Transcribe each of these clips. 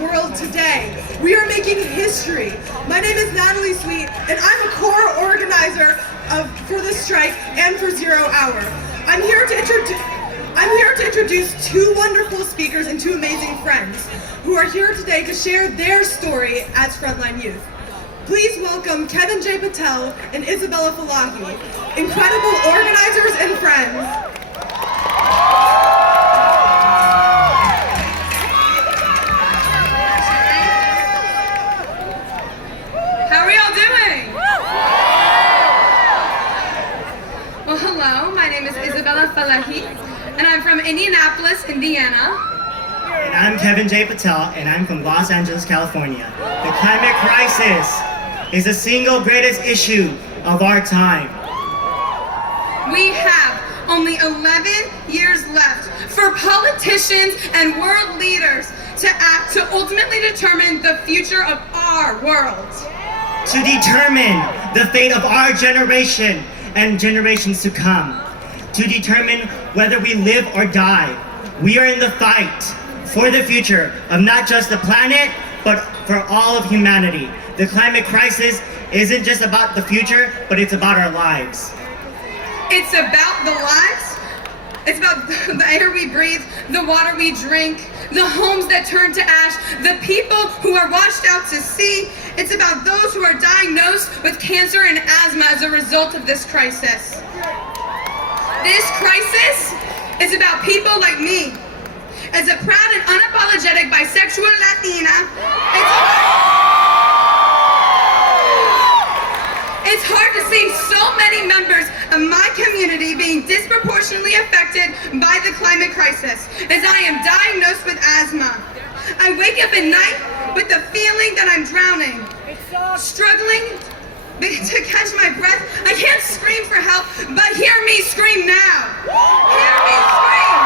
world today. We are making history. My name is Natalie Sweet, and I'm a core organizer for the strike and for 0 Hour. I'm here to introduce two wonderful speakers and two amazing friends who are here today to share their story as frontline youth. Please welcome Kevin J. Patel and Isabella Felehi, incredible organizers and friends. How are y'all doing? Well, hello, my name is Isabella Felehi, and I'm from Indianapolis, Indiana. And I'm Kevin J. Patel, and I'm from Los Angeles, California. The climate crisis is the single greatest issue of our time. We have only 11 years left for politicians and world leaders to act to ultimately determine the future of our world. To determine the fate of our generation and generations to come. To determine whether we live or die. We are in the fight for the future of not just the planet, but for all of humanity. The climate crisis isn't just about the future, but it's about our lives. It's about the lives. It's about the air we breathe, the water we drink, the homes that turn to ash, the people who are washed out to sea. It's about those who are diagnosed with cancer and asthma as a result of this crisis. This crisis is about people like me. As a proud and unapologetic bisexual Latina, it's hard to see so many members of my community being disproportionately affected by the climate crisis, as I am diagnosed with asthma. I wake up at night with the feeling that I'm drowning, struggling to catch my breath. I can't scream for help, but hear me scream now. Hear me scream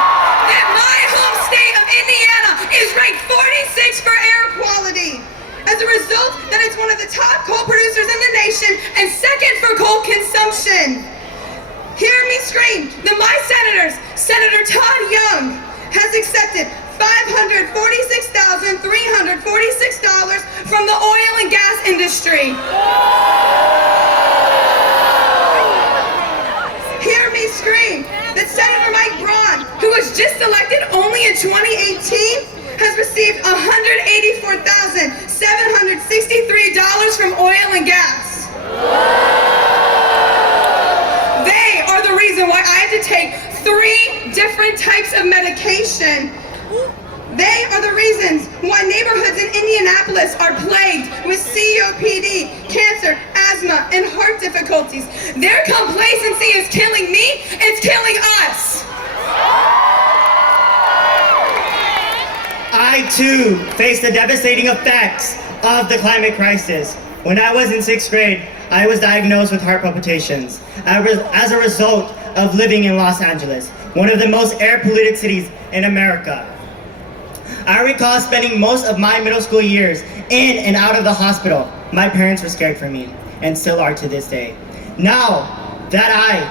that my home state of Indiana is ranked 46 for air quality. As a result, that it's one of the top coal producers in the nation and second for coal consumption. Hear me scream that my senators, Senator Todd Young, has accepted $546,346 from the oil and gas industry. Hear me scream that Senator Mike Braun, who was just elected only in 2018, has received $184,763 from oil and gas. They are the reason why I have to take 3 different types of medication. They are the reasons why neighborhoods in Indianapolis are plagued with COPD, cancer, asthma, and heart difficulties. Their complacency is killing me, it's killing us. I too face the devastating effects of the climate crisis. When I was in 6th grade, I was diagnosed with heart palpitations as a result of living in Los Angeles, one of the most air polluted cities in America. I recall spending most of my middle school years in and out of the hospital. My parents were scared for me, and still are to this day. Now that I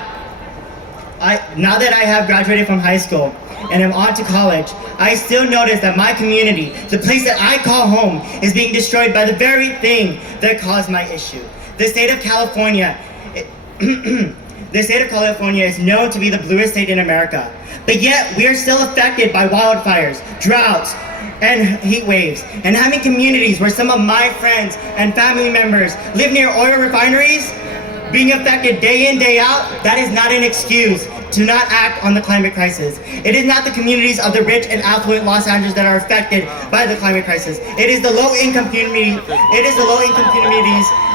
have graduated from high school and am on to college, I still notice that my community, the place that I call home, is being destroyed by the very thing that caused my issue. The state of California, is known to be the bluest state in America, but yet we are still affected by wildfires, droughts, and heat waves. And having communities where some of my friends and family members live near oil refineries, being affected day in, day out, that is not an excuse to not act on the climate crisis. It is not the communities of the rich and affluent Los Angeles that are affected by the climate crisis. It is the low-income communities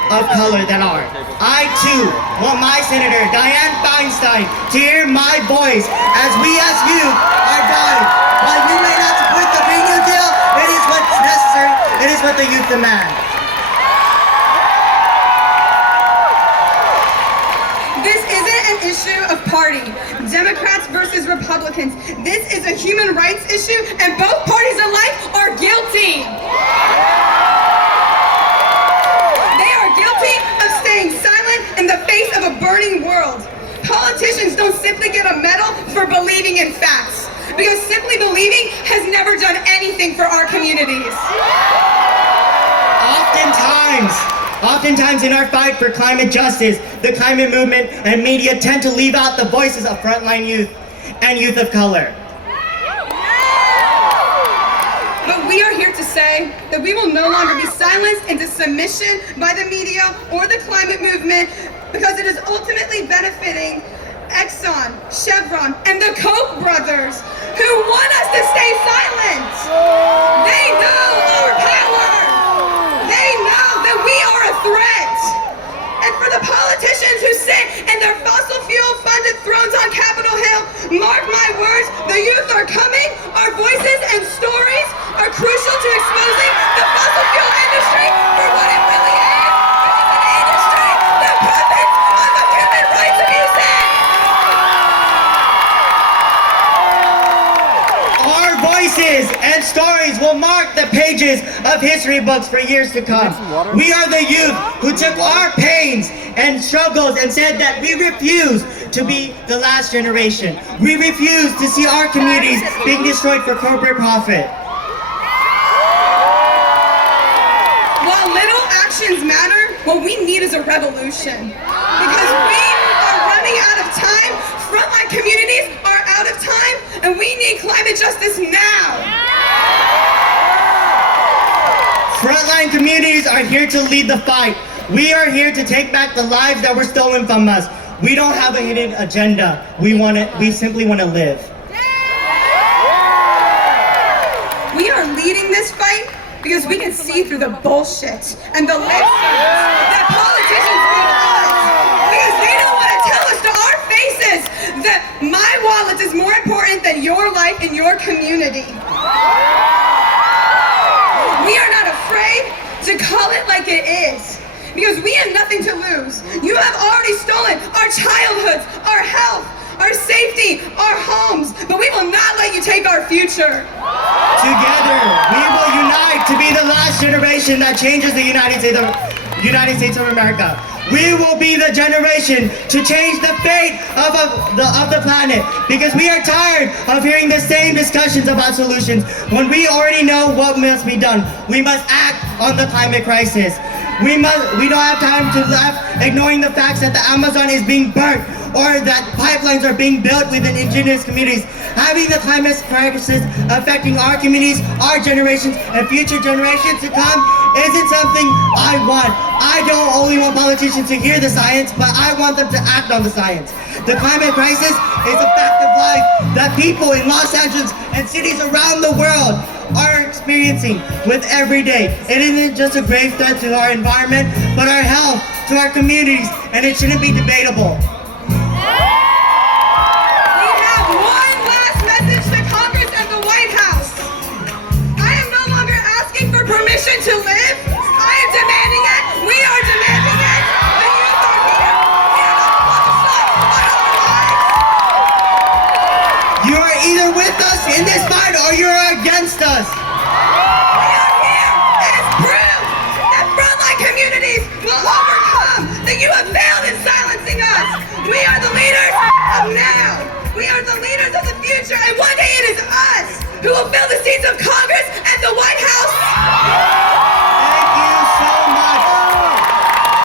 of color that are. I too want my Senator Dianne Feinstein to hear my voice as we as youth are dying. While you may not support the Green New Deal, it is what's necessary, it is what the youth demand. This isn't an issue of party, Democrats versus Republicans. This is a human rights issue, and both parties alike are guilty. They are guilty of staying silent in the face of a burning world. Politicians don't simply get a medal for believing in facts. because simply believing has never done anything for our communities. Oftentimes in our fight for climate justice, the climate movement and media tend to leave out the voices of frontline youth and youth of color. But we are here to say that we will no longer be silenced into submission by the media or the climate movement, because it is ultimately benefiting Exxon, Chevron, and the Koch brothers who want us to stay silent. They know our power. They know that we are a threat. And for the politicians who sit in their fossil fuel funded thrones on Capitol Hill, mark my words, the youth are coming. Our voices and stories are crucial to exposing the fossil fuel industry for what it really is, which is an industry that profits off of human rights abuses. Our voices and stories will mark the pages of history books for years to come. We are the youth who took our pains and struggles and said that we refuse to be the last generation. We refuse to see our communities being destroyed for corporate profit. While little actions matter, what we need is a revolution. Because we are running out of time, frontline communities are out of time, and we need climate justice now. Frontline communities are here to lead the fight. We are here to take back the lives that were stolen from us. We don't have a hidden agenda. We simply want to live. We are leading this fight because we can see through the bullshit and the lip service that politicians give us. Because they don't want to tell us to our faces that my wallet is more important than your life and your community. We are not afraid to call it like it is, because we have nothing to lose. You have already stolen our childhoods, our health, our safety, our homes, but we will not let you take our future. Together, we will unite to be the last generation that changes the United States of America. We will be the generation to change the fate of the planet, because we are tired of hearing the same discussions about solutions when we already know what must be done. We must act on the climate crisis. We don't have time to laugh ignoring the facts that the Amazon is being burnt or that pipelines are being built within indigenous communities. Having the climate crisis affecting our communities, our generations, and future generations to come isn't something I want. I don't only want politicians to hear the science, but I want them to act on the science. The climate crisis is a fact of life that people in Los Angeles and cities around the world are experiencing with every day. It isn't just a grave threat to our environment, but our health, to our communities, and it shouldn't be debatable. We have one last message to Congress and the White House. I am no longer asking for permission to live.